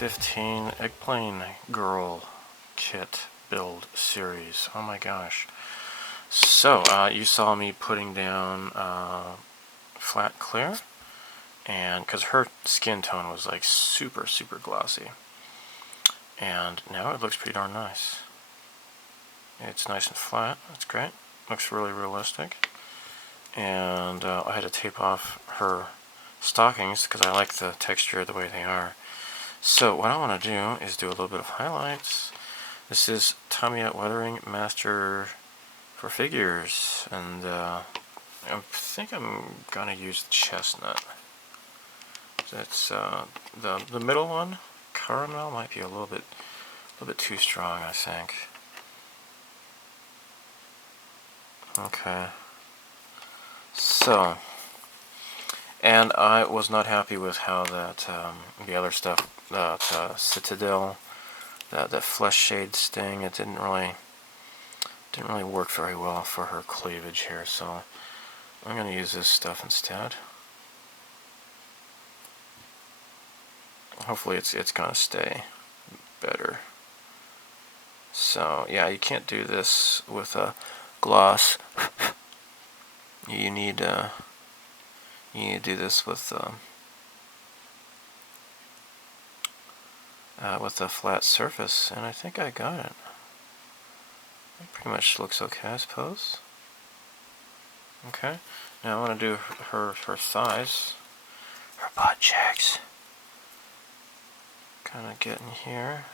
Mig-15 Eggplane Girl Kit Build Series. Oh my gosh. So, you saw me putting down flat clear, and because her skin tone was like super glossy, and now it looks pretty darn nice. It's nice and flat. That's great. Looks really realistic. And I had to tape off her stockings because I like the texture the way they are. So what I want to do is do a little bit of highlights. This is Tamiya Weathering Master for figures, and I think I'm gonna use the chestnut. That's the middle one. Caramel might be a little bit too strong, I think. Okay. So, and I was not happy with how that the other stuff, that Citadel, that flesh shade sting, it didn't really work very well for her cleavage here. So I'm going to use this stuff instead. Hopefully it's going to stay better. So yeah, you can't do this with a gloss. You need to do this with a flat surface, and I think I got it. It pretty much looks okay, I suppose. Okay, now I want to do her thighs, her butt cheeks. Kind of get in here.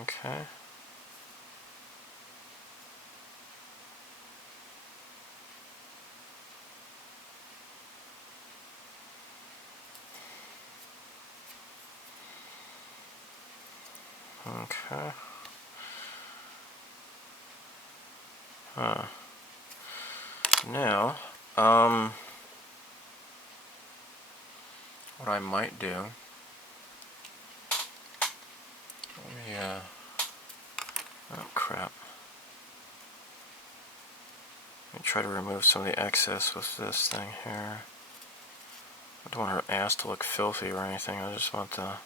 Okay. Okay. Now, what I might do, oh crap. Let me try to remove some of the excess with this thing here. I don't want her ass to look filthy or anything. I just want the...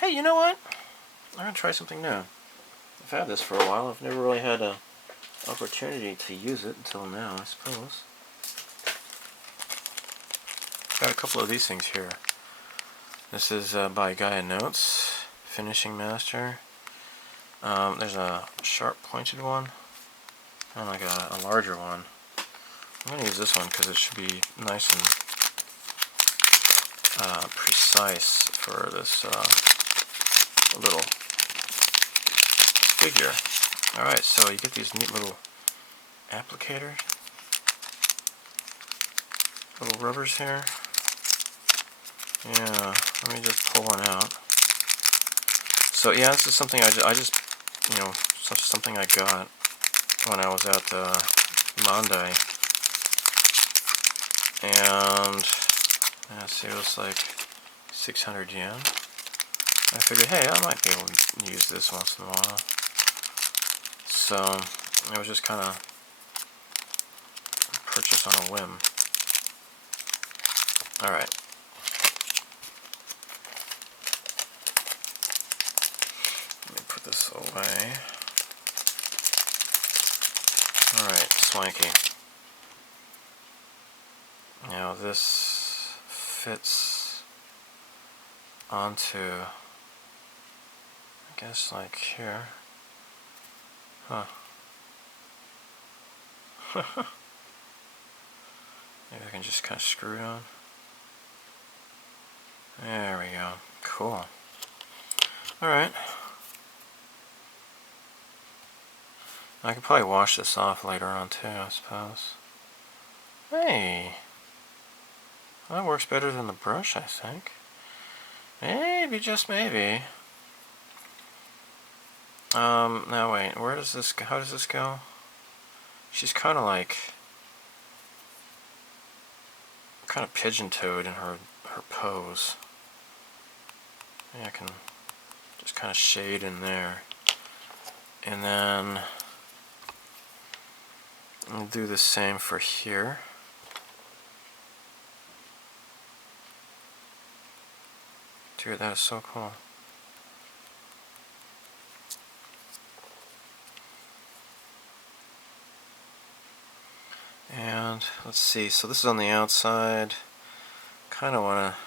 Hey, you know what? I'm going to try something new. I've had this for a while. I've never really had an opportunity to use it until now, I suppose. Got a couple of these things here. This is by Gaia Notes, Finishing Master. There's a sharp pointed one, and like a larger one. I'm going to use this one because it should be nice and precise for this little figure. Alright, so you get these neat little applicators, little rubbers here. Yeah, let me just pull one out. So yeah, this is something I just you know, something I got when I was at Monday, and let's see, it was like 600 yen. I figured, hey, I might be able to use this once in a while. So it was just kind of purchase on a whim. Alright. Let me put this away. Alright, swanky. Now this fits onto, I guess, like here. Huh. Maybe I can just kind of screw it on. There we go. Cool. Alright. I could probably wash this off later on too, I suppose. Hey! That works better than the brush, I think. Maybe, just maybe. Now wait, where does this go? How does this go? She's kind of like... kind of pigeon-toed in her pose. Maybe I can just kind of shade in there. And then... I'll do the same for here. Dude, that is so cool. And let's see, so this is on the outside. Kind of want to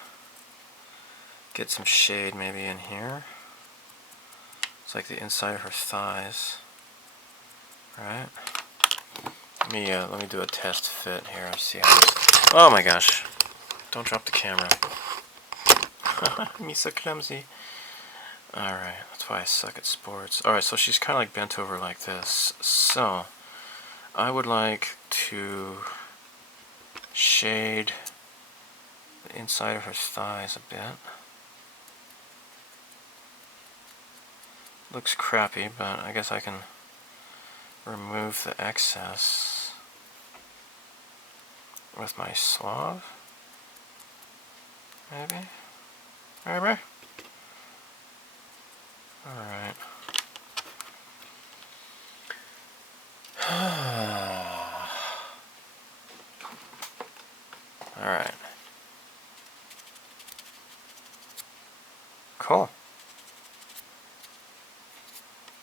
get some shade maybe in here. It's like the inside of her thighs. Right? Let me do a test fit here and see how this. Oh my gosh! Don't drop the camera. Me so clumsy. Alright, that's why I suck at sports. Alright, so she's kind of like bent over like this. So, I would like to shade the inside of her thighs a bit. Looks crappy, but I guess I can remove the excess with my swab. Maybe? Maybe? Alright. Alright. Cool.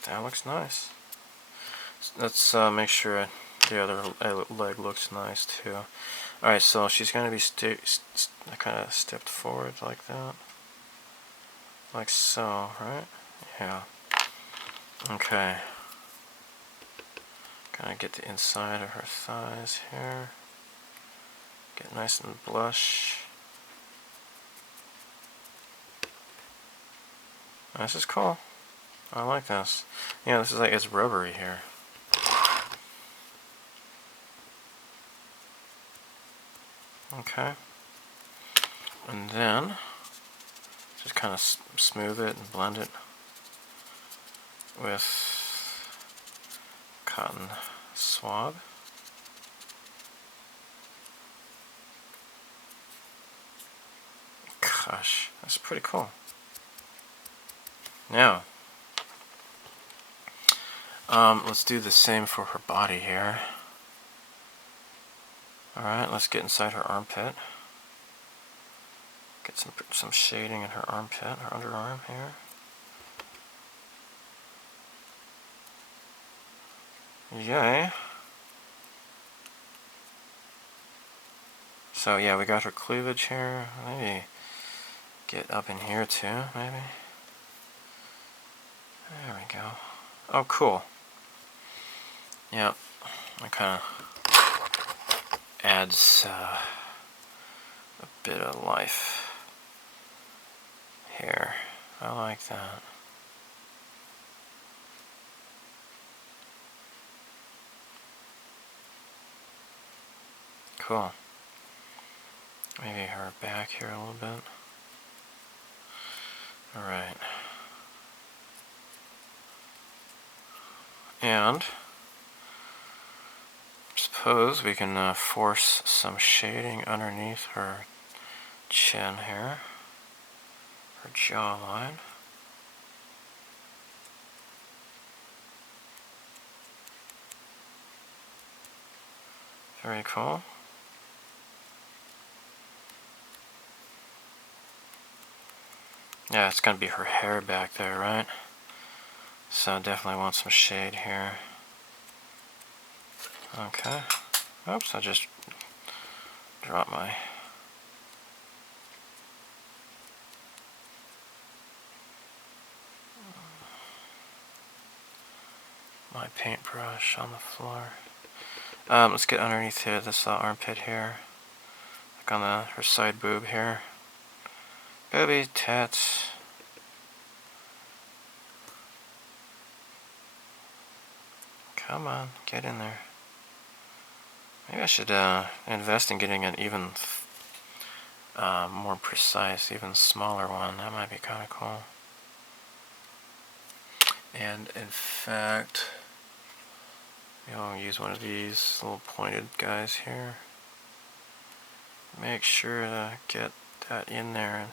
That looks nice. Let's make sure the other leg looks nice too. Alright, so she's going to be kind of stepped forward like that. Like so, right? Yeah. Okay. Kind of get the inside of her thighs here. Get nice and blush. This is cool. I like this. Yeah, this is like, it's rubbery here. Okay. And then, just kind of smooth it and blend it with cotton swab. Gosh, that's pretty cool. Now, let's do the same for her body here. Alright, let's get inside her armpit. Get some shading in her armpit, her underarm here. Yay. So yeah, we got her cleavage here. Maybe get up in here too, maybe. There we go. Oh, cool. Yep, that kind of adds a bit of life here. I like that. Cool. Maybe her back here a little bit. Alright. And suppose we can force some shading underneath her chin here, her jawline. Very cool. Yeah, it's going to be her hair back there, right? So definitely want some shade here. Okay. Oops, I just dropped my paintbrush on the floor. Let's get underneath here, this armpit here. Like on her side boob here. Booby, tits. Come on, get in there. Maybe I should invest in getting an even more precise, even smaller one. That might be kind of cool. And in fact, I'll use one of these little pointed guys here. Make sure to get that in there and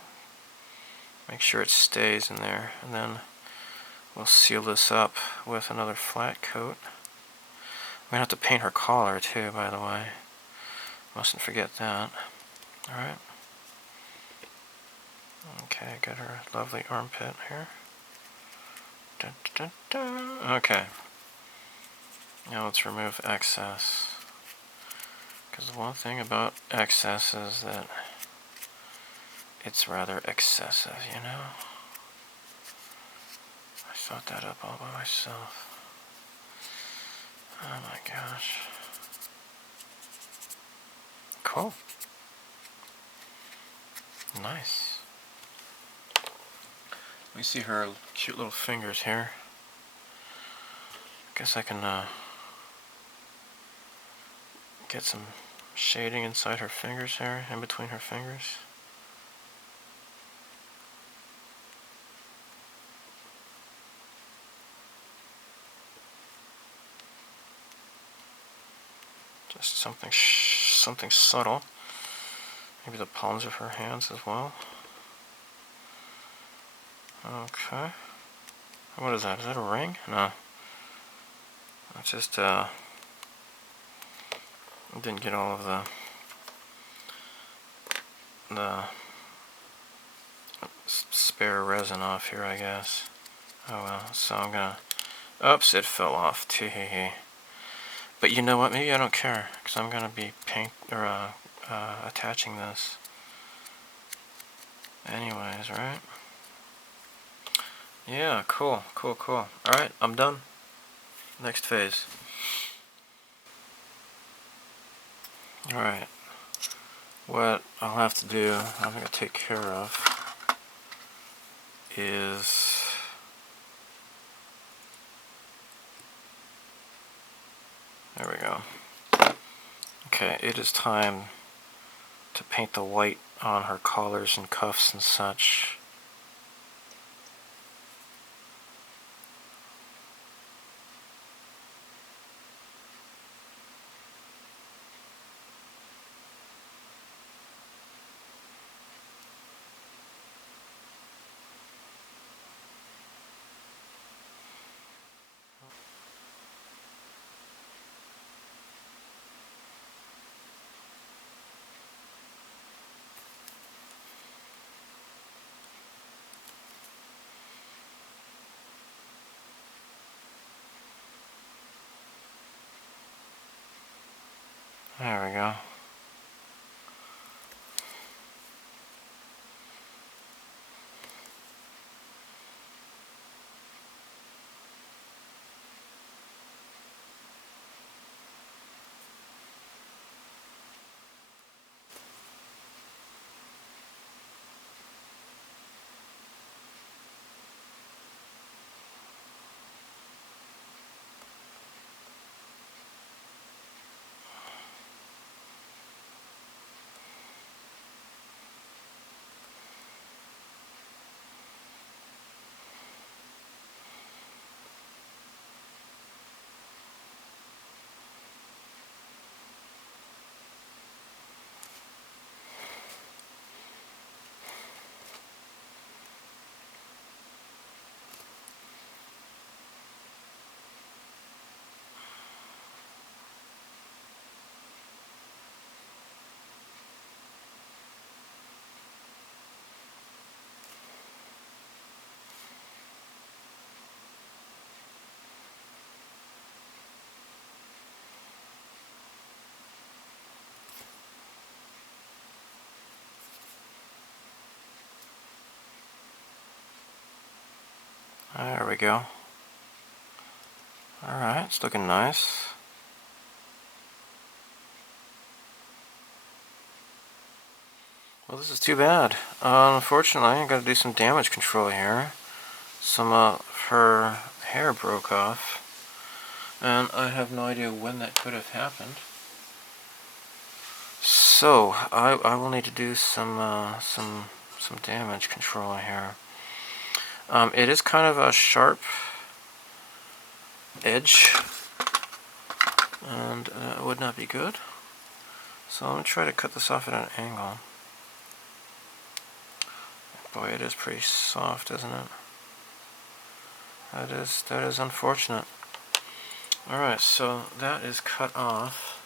make sure it stays in there, and then we'll seal this up with another flat coat. We're going to have to paint her collar too, by the way. Mustn't forget that. Alright. Okay, got her lovely armpit here. Dun, dun, dun. Okay. Now let's remove excess. Because the one thing about excess is that it's rather excessive, you know? I thought that up all by myself. Oh my gosh. Cool. Nice. Let me see her cute little fingers here. Guess I can get some shading inside her fingers here, in between her fingers. Just something subtle. Maybe the palms of her hands as well. Okay. What is that? Is that a ring? No. I just didn't get all of the spare resin off here, I guess. Oh well. So I'm gonna. Oops! It fell off. Tee-hee-hee. But you know what? Maybe I don't care, because I'm gonna be attaching this. Anyways, right? Yeah, cool. Alright, I'm done. Next phase. Alright. What I'll have to do, I'm going to take care of, is... There we go. Okay, it is time to paint the white on her collars and cuffs and such. There we go. There we go. Alright, it's looking nice. Well, this is too bad. Unfortunately, I gotta do some damage control here. Some of her hair broke off, and I have no idea when that could have happened. So I will need to do some damage control here. It is kind of a sharp edge, and it would not be good. So I'm gonna try to cut this off at an angle. Boy, it is pretty soft, isn't it? That is unfortunate. Alright, so that is cut off.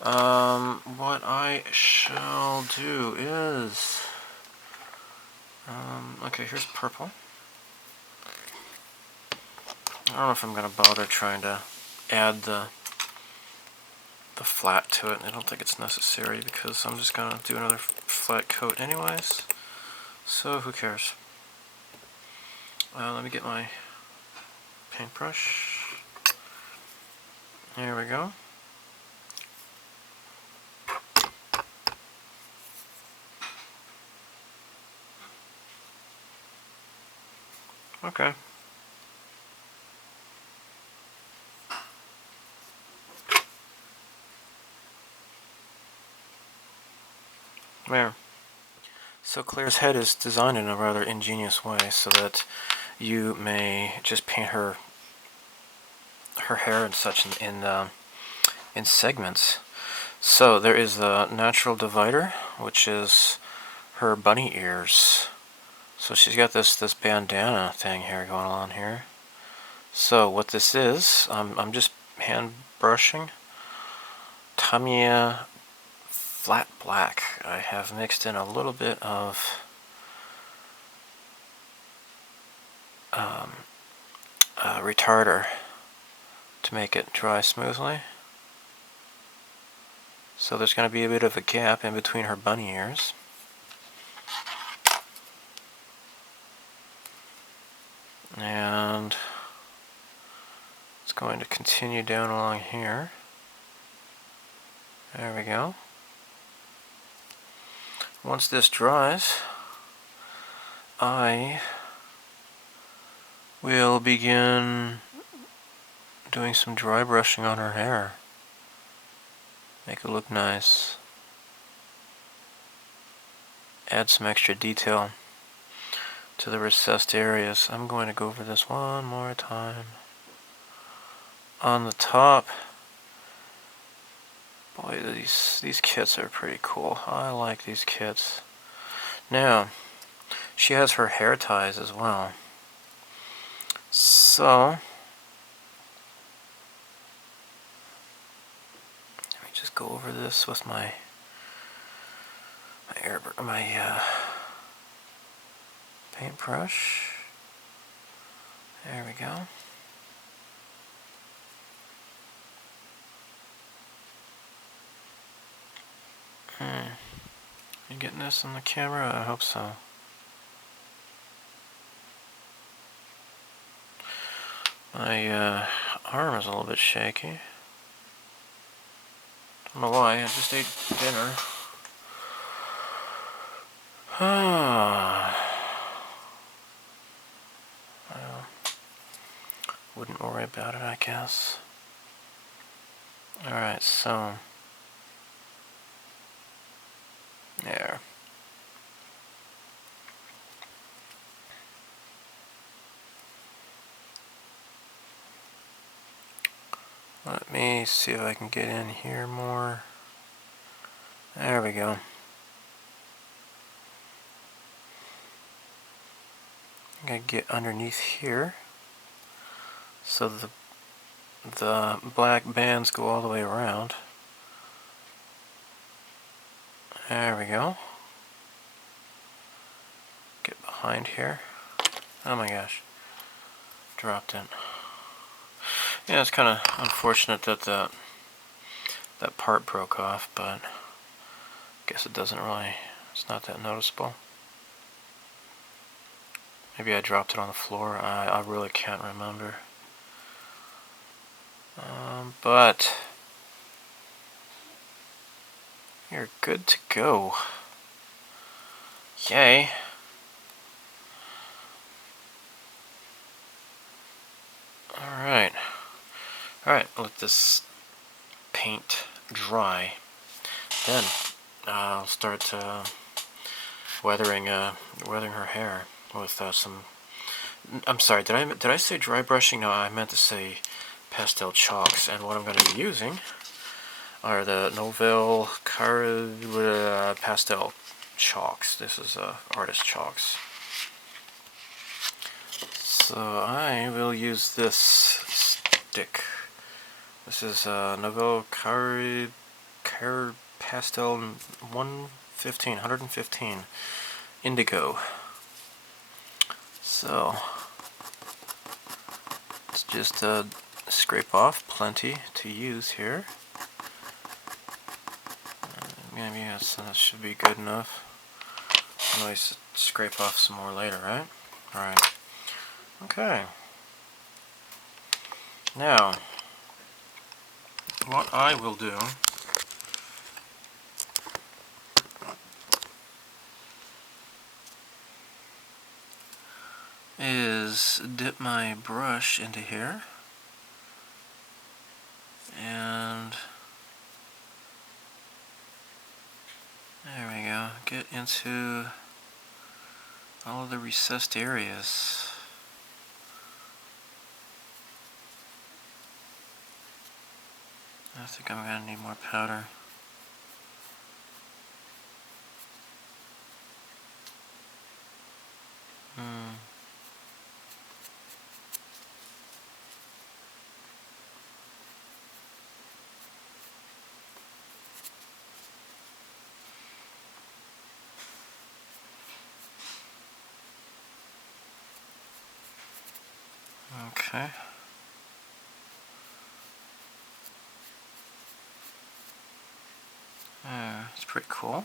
What I shall do is Okay, here's purple. I don't know if I'm going to bother trying to add the flat to it. I don't think it's necessary because I'm just going to do another flat coat anyways. So who cares? Let me get my paintbrush. There we go. Okay. There. So Claire's head is designed in a rather ingenious way so that you may just paint her hair and such in segments. So there is the natural divider, which is her bunny ears. So she's got this bandana thing here going on here. So what this is, I'm just hand brushing Tamiya flat black. I have mixed in a little bit of retarder to make it dry smoothly. So there's going to be a bit of a gap in between her bunny ears. And it's going to continue down along here. There we go. Once this dries, I will begin doing some dry brushing on her hair. Make it look nice. Add some extra detail to the recessed areas. I'm going to go over this one more time. On the top, boy, these kits are pretty cool. I like these kits. Now, she has her hair ties as well. So, let me just go over this with my paintbrush. There we go. You getting this on the camera? I hope so. My arm is a little bit shaky. I don't know why, I just ate dinner. Well, wouldn't worry about it, I guess. Alright, so there. Let me see if I can get in here more. There we go. I'm gonna get underneath here so the black bands go all the way around. There we go. Get behind here. Oh my gosh. Dropped it. Yeah, it's kind of unfortunate that that part broke off, but I guess it doesn't really, it's not that noticeable. Maybe I dropped it on the floor. I really can't remember. But you're good to go. Yay. Alright. Alright, let this paint dry. Then I'll start weathering her hair with some. I'm sorry. Did I say dry brushing? No, I meant to say pastel chalks. And what I'm going to be using are the No.09 pastel chalks. This is artist chalks. So I will use this stick. This is No.09 Pastel 115 indigo. So let's just scrape off plenty to use here. Maybe that should be good enough. Always scrape off some more later, right? Alright. Okay. Now, what I will do is dip my brush into here and there we go. Get into all of the recessed areas. I think I'm going to need more powder. Okay. It's pretty cool.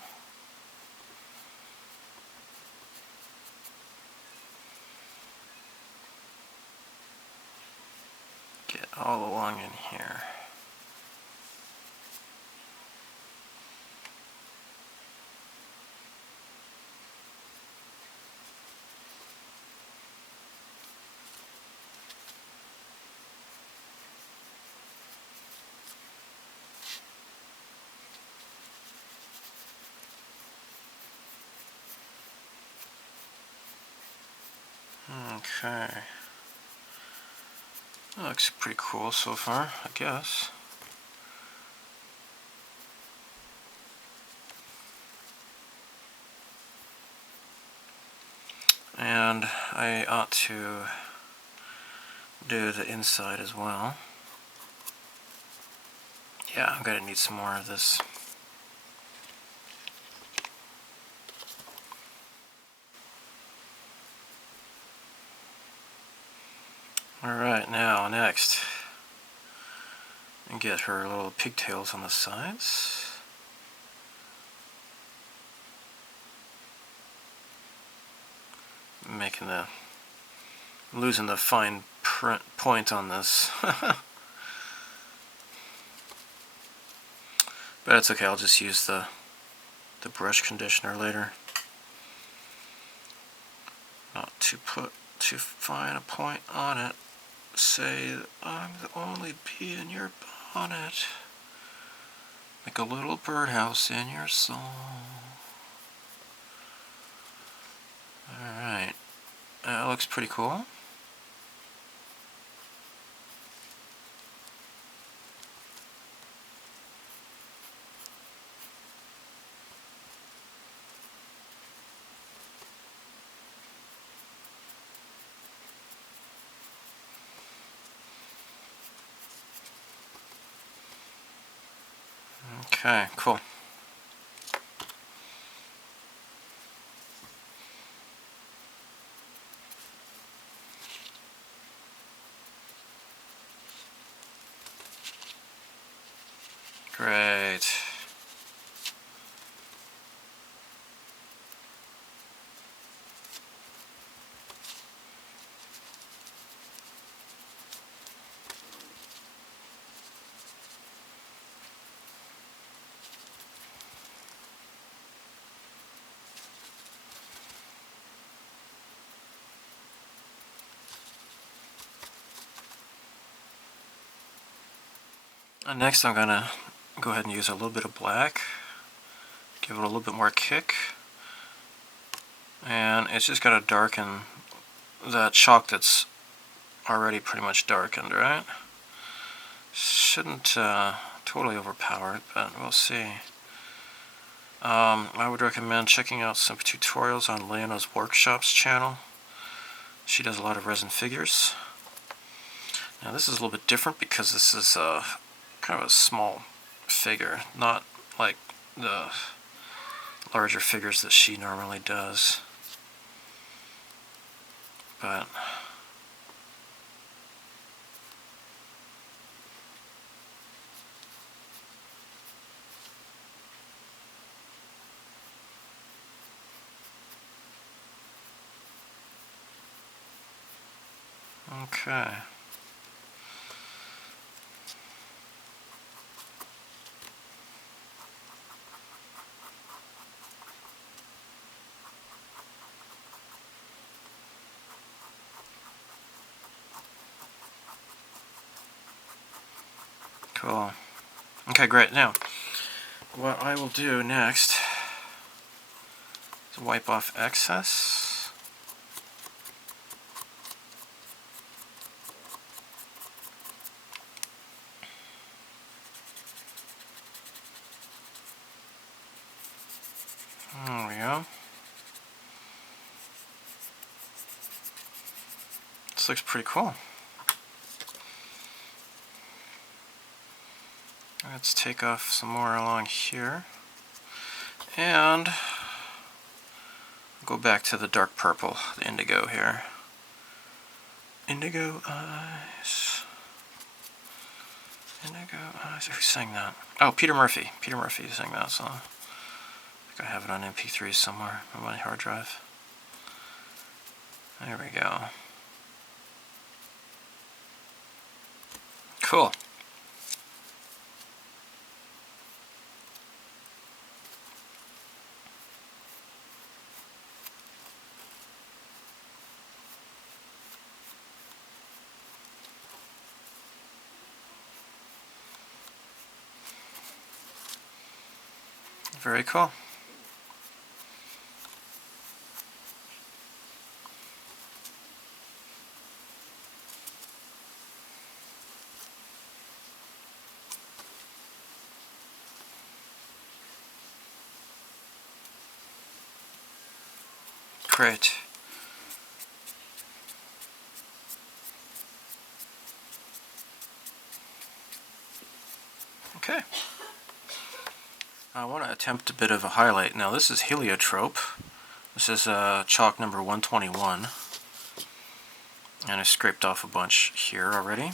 Get all along in here. Okay. That looks pretty cool so far, I guess. And I ought to do the inside as well. Yeah, I'm gonna need some more of this. Alright, now next, and get her little pigtails on the sides. Losing the fine print point on this. But it's okay, I'll just use the brush conditioner later. Not to put too fine a point on it. Say, I'm the only bee in your bonnet. Like a little birdhouse in your soul. Alright. That looks pretty cool. Okay, cool. Great. And next I'm gonna go ahead and use a little bit of black, give it a little bit more kick, and it's just gotta darken that chalk that's already pretty much darkened, right? Shouldn't totally overpower it, but we'll see. I would recommend checking out some tutorials on Leona's Workshops channel. She does a lot of resin figures. Now this is a little bit different because this is kind of a small figure, not like the larger figures that she normally does. but okay. Cool. Okay, great. Now, what I will do next is wipe off excess. There we go. This looks pretty cool. Let's take off some more along here. And go back to the dark purple, the indigo here. Indigo eyes. Indigo eyes. Who sang that? Oh, Peter Murphy. Peter Murphy sang that song. I think I have it on MP3 somewhere on my hard drive. There we go. Cool. Very cool. Great. Okay. I want to attempt a bit of a highlight. Now this is heliotrope. This is chalk number 121. And I scraped off a bunch here already.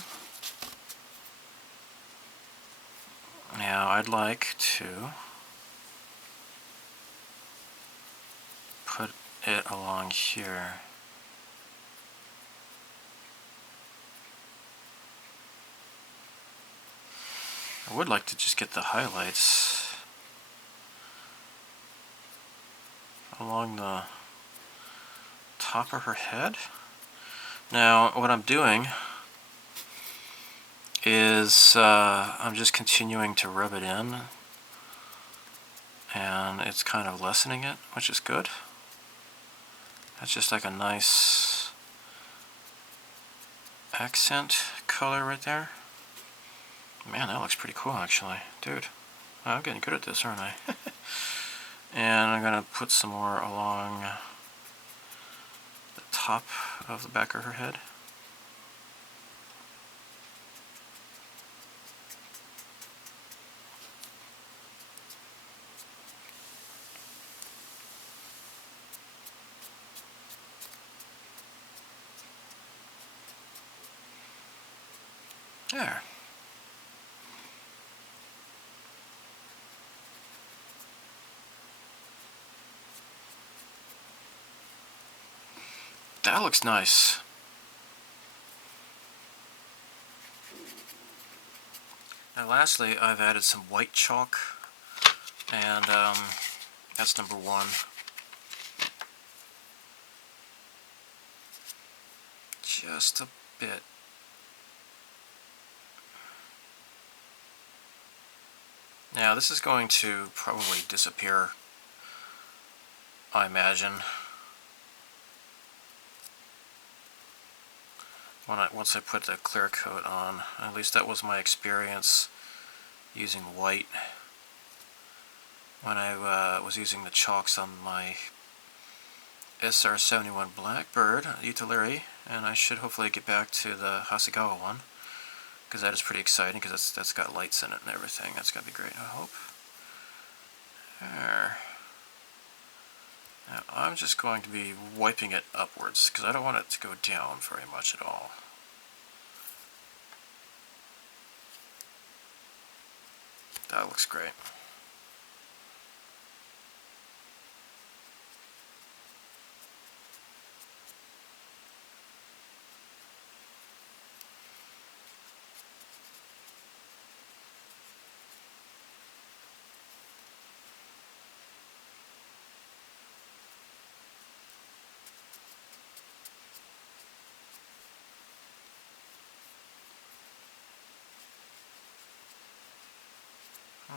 Now I'd like to put it along here. I would like to just get the highlights along the top of her head. Now what I'm doing is I'm just continuing to rub it in, and it's kind of lessening it, which is good. That's just like a nice accent color right there. Man, that looks pretty cool actually. Dude, I'm getting good at this, aren't I? And I'm going to put some more along the top of the back of her head. There. That looks nice. Now lastly, I've added some white chalk, and that's number 1. Just a bit. Now this is going to probably disappear, I imagine, once I put the clear coat on. At least that was my experience using white when I was using the chalks on my SR-71 Blackbird utility, and I should hopefully get back to the Hasegawa one, because that is pretty exciting, because that's got lights in it and everything. That's going to be great, I hope. There. Now I'm just going to be wiping it upwards because I don't want it to go down very much at all. That looks great.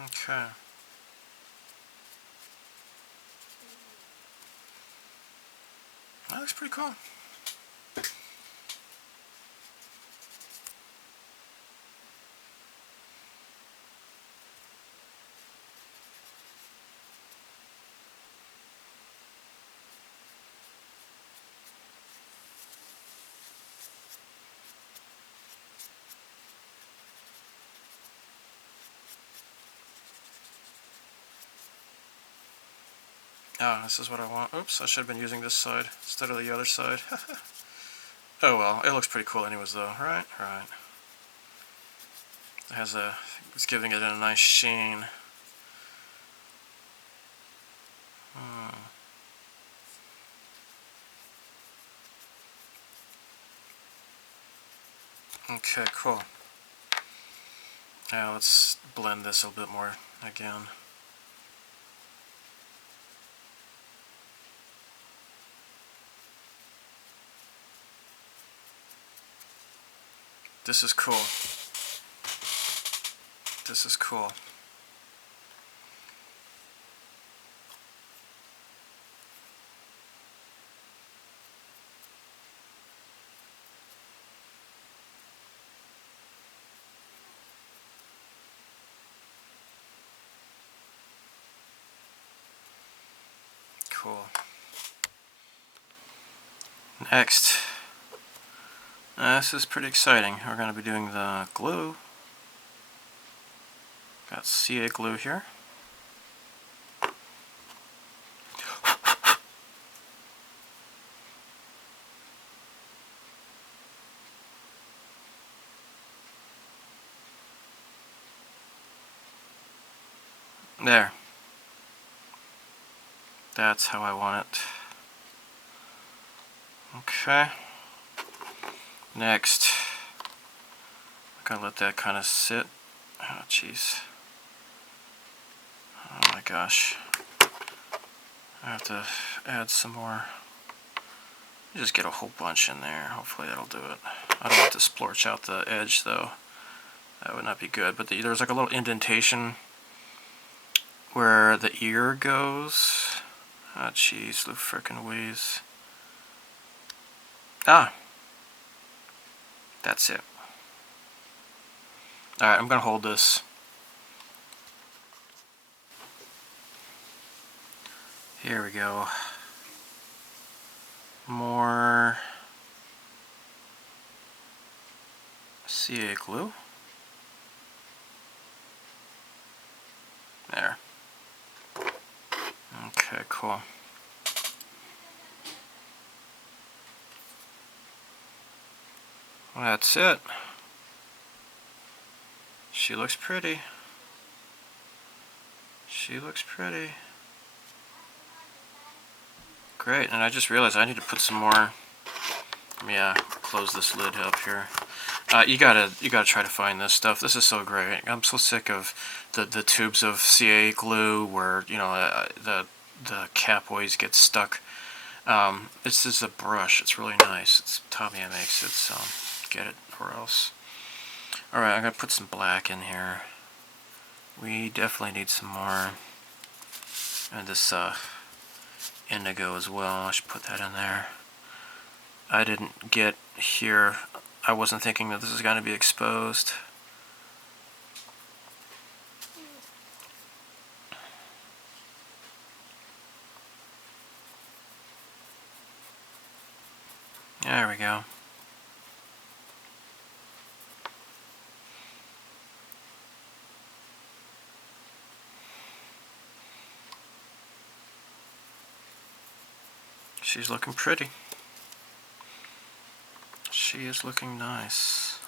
Okay. That looks pretty cool. Ah, this is what I want. Oops, I should have been using this side instead of the other side. Oh well, it looks pretty cool anyways though, right? Right. It has a, it's giving it a nice sheen. Okay, cool. Now let's blend this a little bit more again. This is cool. This is cool. Cool. Next, this is pretty exciting. We're going to be doing the glue. Got CA glue here. There. That's how I want it. Okay. Next, I'm gonna let that kind of sit. Oh, jeez. Oh my gosh. I have to add some more. Just get a whole bunch in there. Hopefully that'll do it. I don't want to splorch out the edge though. That would not be good. But there's like a little indentation where the ear goes. Ah, jeez, the frickin' ways. Ah, that's it. Alright, I'm gonna hold this. Here we go. More CA glue. There. Okay, cool. Well, that's it. She looks pretty. She looks pretty. Great, and I just realized I need to put some more. Yeah, close this lid up here. You gotta try to find this stuff. This is so great. I'm so sick of the tubes of CA glue where the cap always gets stuck. This is a brush. It's really nice. It's Tamiya makes it, so get it or else. All right, I'm gonna put some black in here. We definitely need some more, and this indigo as well. I should put that in there. I didn't get here. I wasn't thinking that this is going to be exposed. There we go. she's looking pretty. She is looking nice.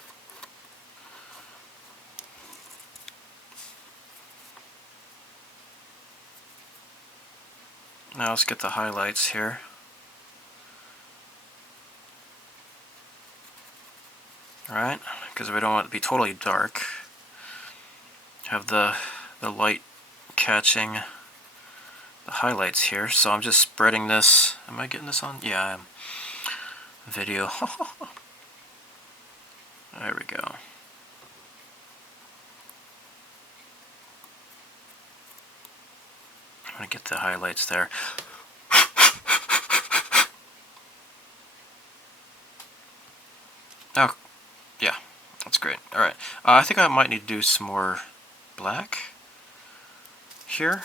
Now let's get the highlights here. Alright, because we don't want it to be totally dark. Have the light catching the highlights here. So I'm just spreading this. Am I getting this on? Yeah, I am. Video. There we go. I'm going to get the highlights there. Oh, yeah, that's great. Alright, I think I might need to do some more black here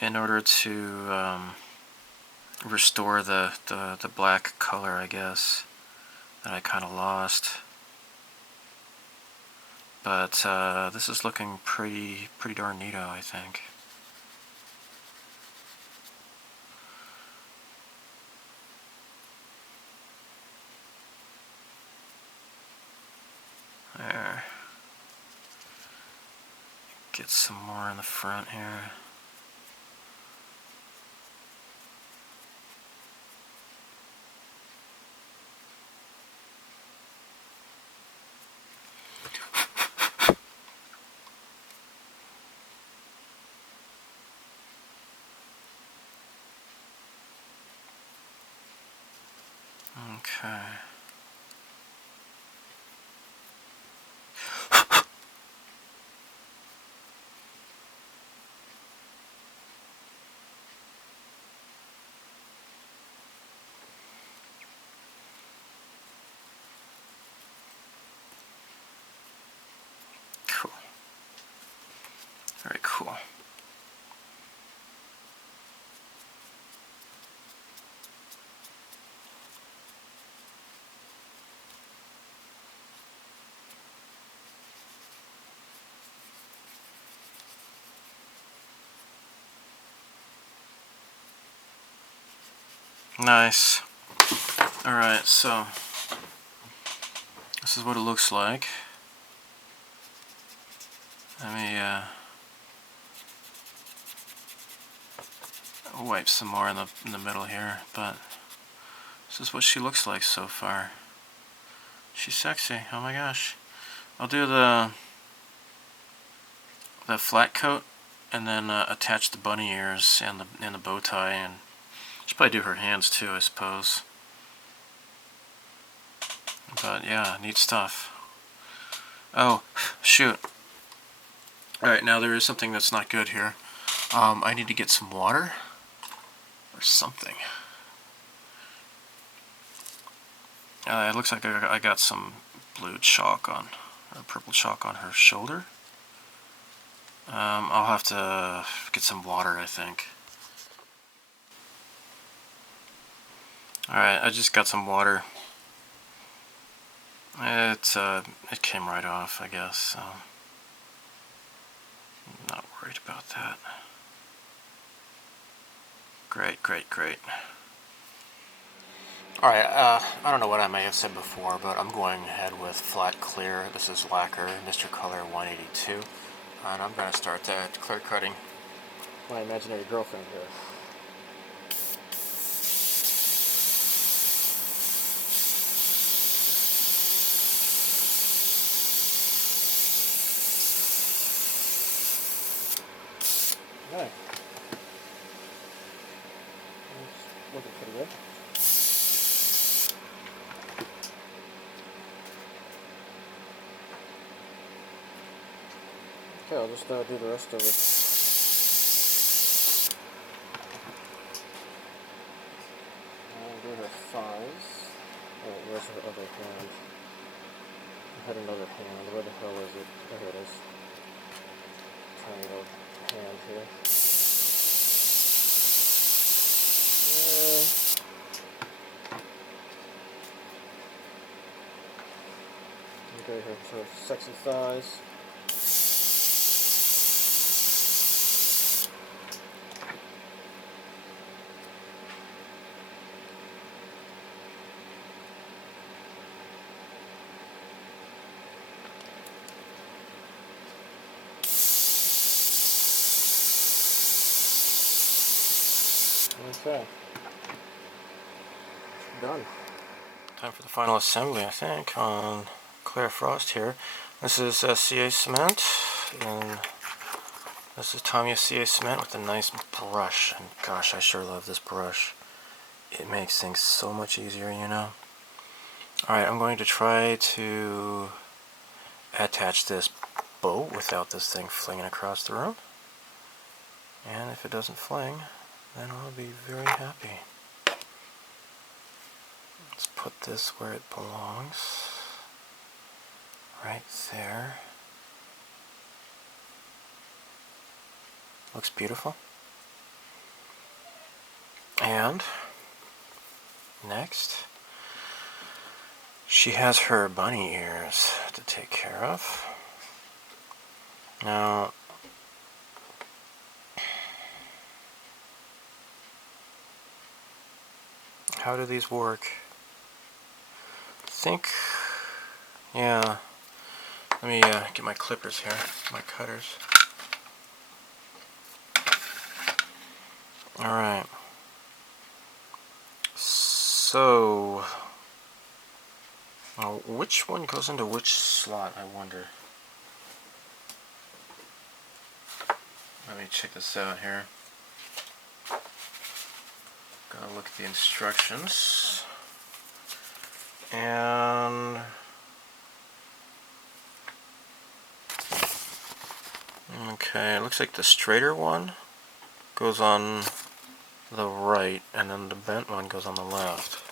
in order to restore the black color, I guess, that I kind of lost. But this is looking pretty darn neato, I think. There. Get some more in the front here. Okay. Cool. Very cool. Nice. Alright, so this is what it looks like. Let me wipe some more in the middle here, but this is what she looks like so far. She's sexy. Oh my gosh. I'll do the flat coat and then attach the bunny ears and the bow tie, and should probably do her hands too, I suppose. But yeah, neat stuff. Oh, shoot. Alright, now there is something that's not good here. I need to get some water or something. It looks like I got some blue chalk on, or purple chalk on her shoulder. I'll have to get some water, I think. Alright, I just got some water. It came right off, I guess, so I'm not worried about that. Great, great, great. Alright, I don't know what I may have said before, but I'm going ahead with flat clear. This is lacquer, Mr. Color 182. And I'm going to start clear cutting my imaginary girlfriend here. Okay. It's looking pretty good. Okay, I'll just do the rest of it. I'll do her thighs. Oh, where's her other hand? I had another hand. Where the hell is it? Oh, here it is. Tiny little hand here. Okay, her sexy thighs. Okay. Done. Time for the final assembly, I think, on Clear Frost here. This is CA cement, and this is Tamiya CA cement with a nice brush. And gosh, I sure love this brush. It makes things so much easier, you know. Alright, I'm going to try to attach this boat without this thing flinging across the room. And if it doesn't fling, then I'll be very happy. Let's put this where it belongs. Right there. Looks beautiful. And next, she has her bunny ears to take care of. Now, how do these work? I think, yeah, let me get my clippers here, my cutters. Alright, so, which one goes into which slot, I wonder? Let me check this out here. Gotta look at the instructions. And okay, it looks like the straighter one goes on the right, and then the bent one goes on the left.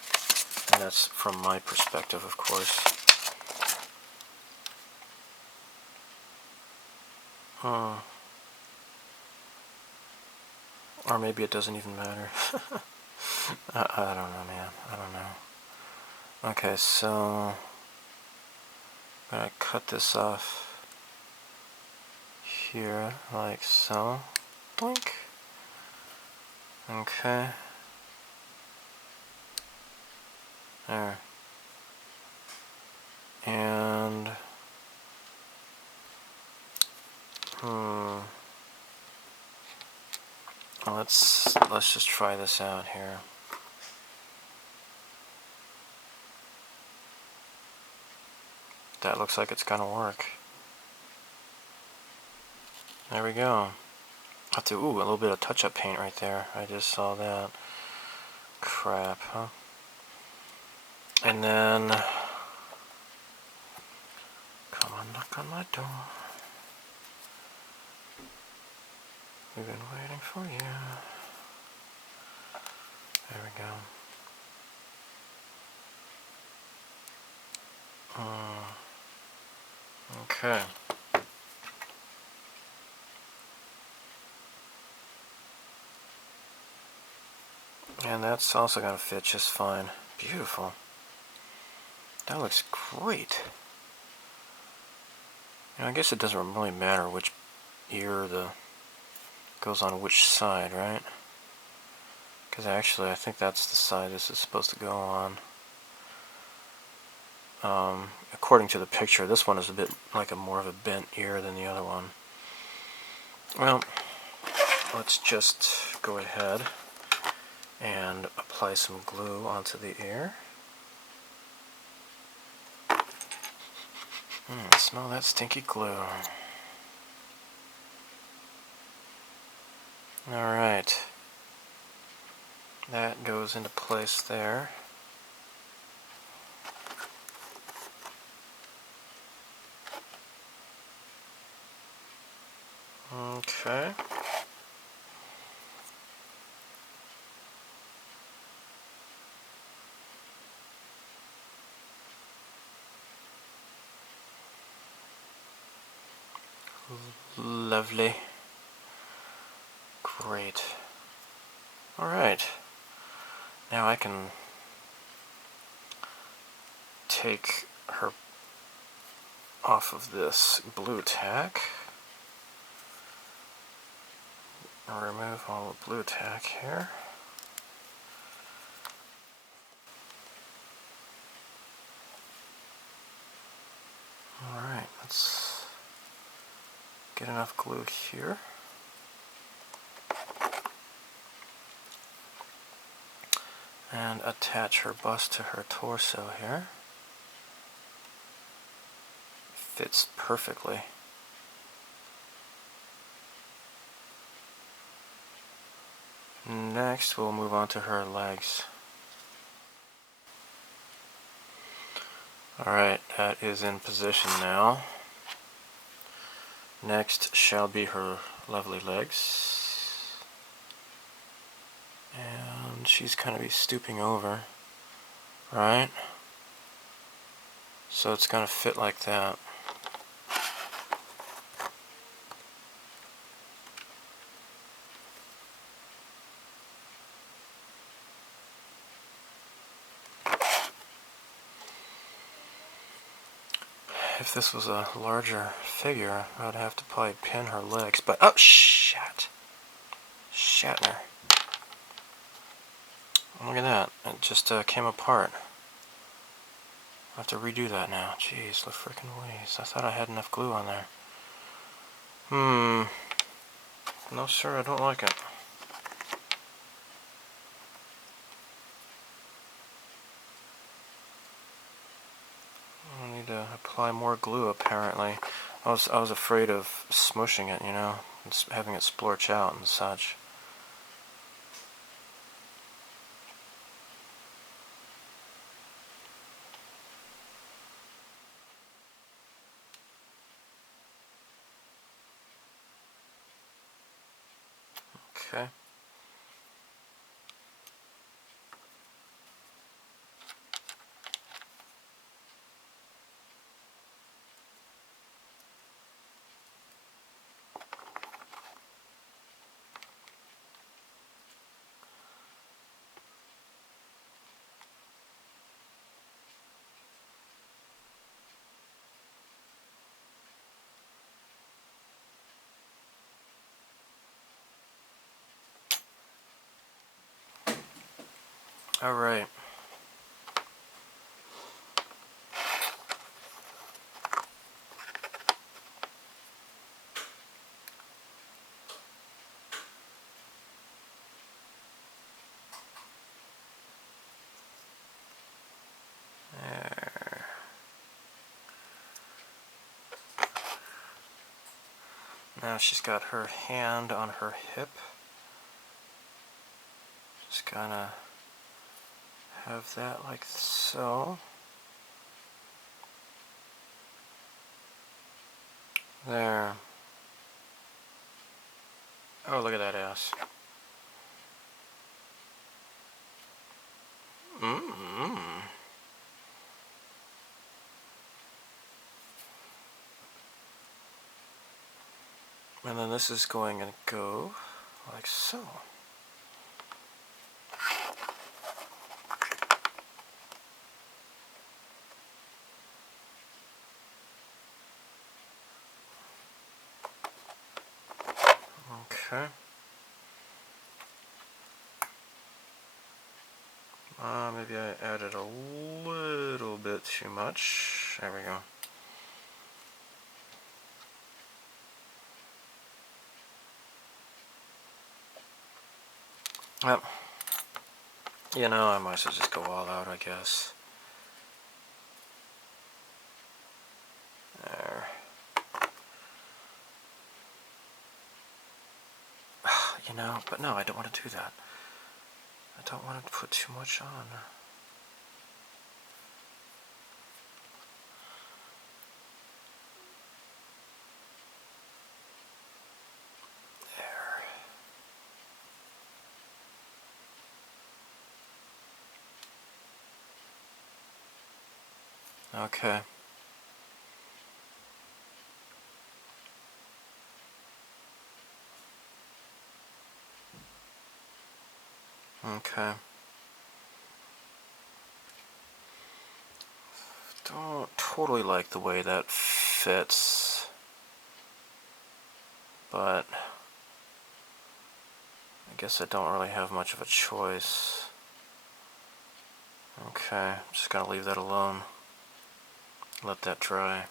And that's from my perspective, of course. Or maybe it doesn't even matter. I don't know, man. I don't know. Okay, so I'm gonna cut this off here, like so. Blink. Okay. There. And let's just try this out here. That looks like it's gonna work. There we go. Have to, ooh, a little bit of touch-up paint right there. I just saw that. Crap, huh? And then, come on, knock on my door. We've been waiting for you. There we go. Okay. And that's also going to fit just fine. Beautiful. That looks great. You know, I guess it doesn't really matter which ear goes on which side, right? Because actually, I think that's the side this is supposed to go on. According to the picture, this one is a bit like more of a bent ear than the other one. Well, let's just go ahead and apply some glue onto the ear. Smell that stinky glue. Alright. That goes into place there. Okay. Lovely. Great. Alright. Now I can take her off of this blue tack. Remove all the blue tack here. Alright, let's get enough glue here. and attach her bust to her torso here. Fits perfectly. Next, we'll move on to her legs. Alright, that is in position now. Next shall be her lovely legs. And she's going to be stooping over, right? So it's going to fit like that. If this was a larger figure, I'd have to probably pin her legs, but oh shit! Shatner. Look at that, it just came apart. I have to redo that now. Jeez, the frickin' Louise. I thought I had enough glue on there. No sir, I don't like it. I need to apply more glue apparently. I was afraid of smushing it, you know, and having it splorch out and such. Okay. All right. There. Now she's got her hand on her hip. Just gonna have that like so. There. Oh, look at that ass. And then this is going to go like so. Okay. Maybe I added a little bit too much. There we go. Well, you know, I might as well just go all out, I guess. There. You know, but no, I don't want to do that. I don't want to put too much on. There. Okay. Okay. Don't totally like the way that fits, but I guess I don't really have much of a choice. Okay, I'm just gonna leave that alone. Let that dry.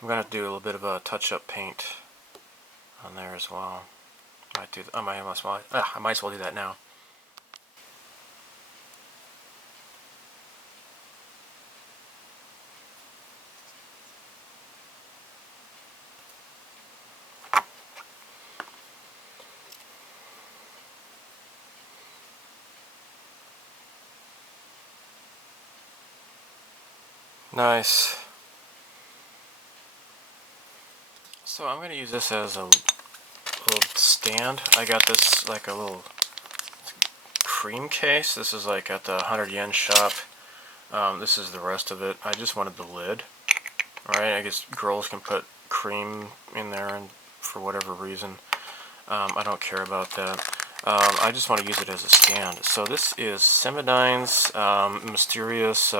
I'm gonna do a little bit of a touch-up paint on there as well. I might as well do that now. Nice. So I'm going to use this as a little stand. I got this like a little cream case. This is like at the 100 yen shop. This is the rest of it. I just wanted the lid. Alright, I guess girls can put cream in there and for whatever reason. I don't care about that. I just want to use it as a stand. So this is Semidine's mysterious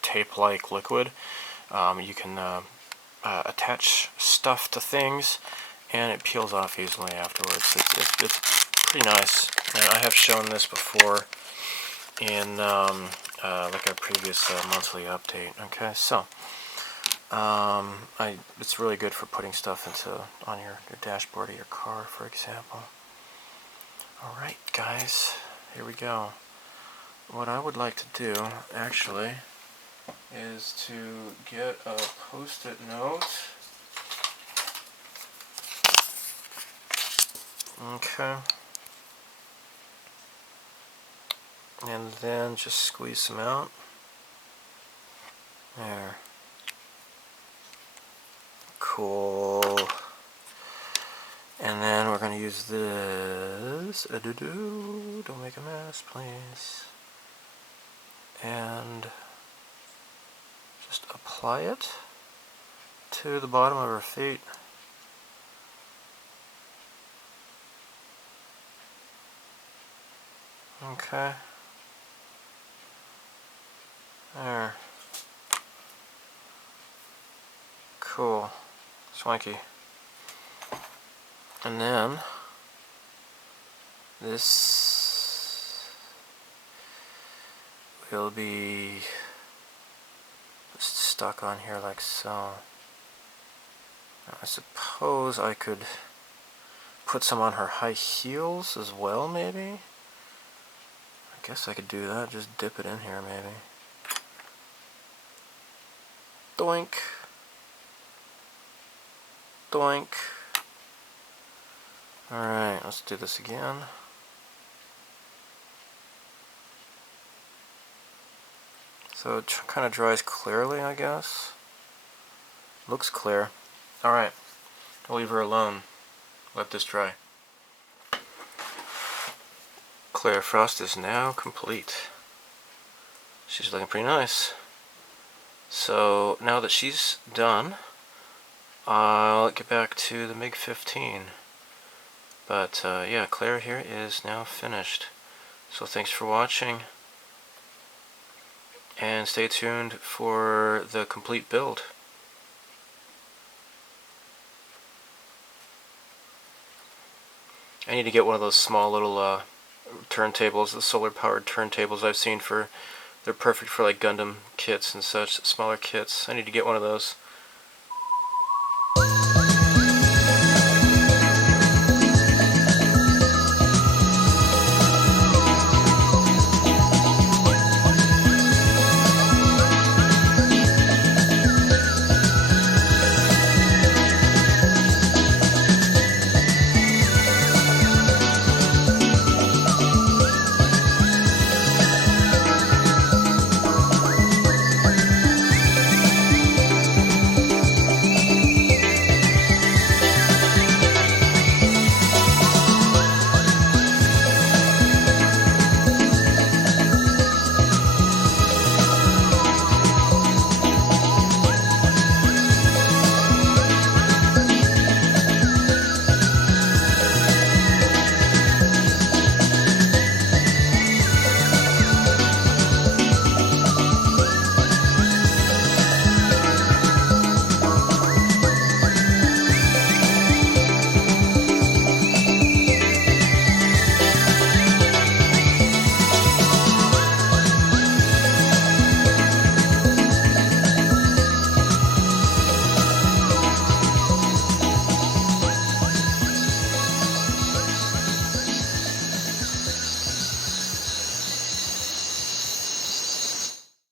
tape-like liquid. You can attach stuff to things, and it peels off easily afterwards. It's pretty nice. And I have shown this before in like a previous monthly update. Okay, so it's really good for putting stuff on your dashboard of your car, for example. Alright guys, here we go. What I would like to do, actually, is to get a post-it note. Okay. And then just squeeze some out. There. Cool. And then we're going to use this. Don't make a mess, please. And just apply it to the bottom of our feet. Okay. There. Cool. Swanky. And then this will be just stuck on here like so. Now, I suppose I could put some on her high heels as well, maybe? I guess I could do that, just dip it in here maybe. Doink. Doink. Alright, let's do this again. So it kind of dries clearly, I guess. Looks clear. Alright, I'll leave her alone. Let this dry. Clear frost is now complete. She's looking pretty nice. So now that she's done, I'll get back to the Mig-15. But yeah, Claire here is now finished. So thanks for watching, and stay tuned for the complete build. I need to get one of those small little turntables, the solar powered turntables I've seen they're perfect for like Gundam kits and such, smaller kits. I need to get one of those.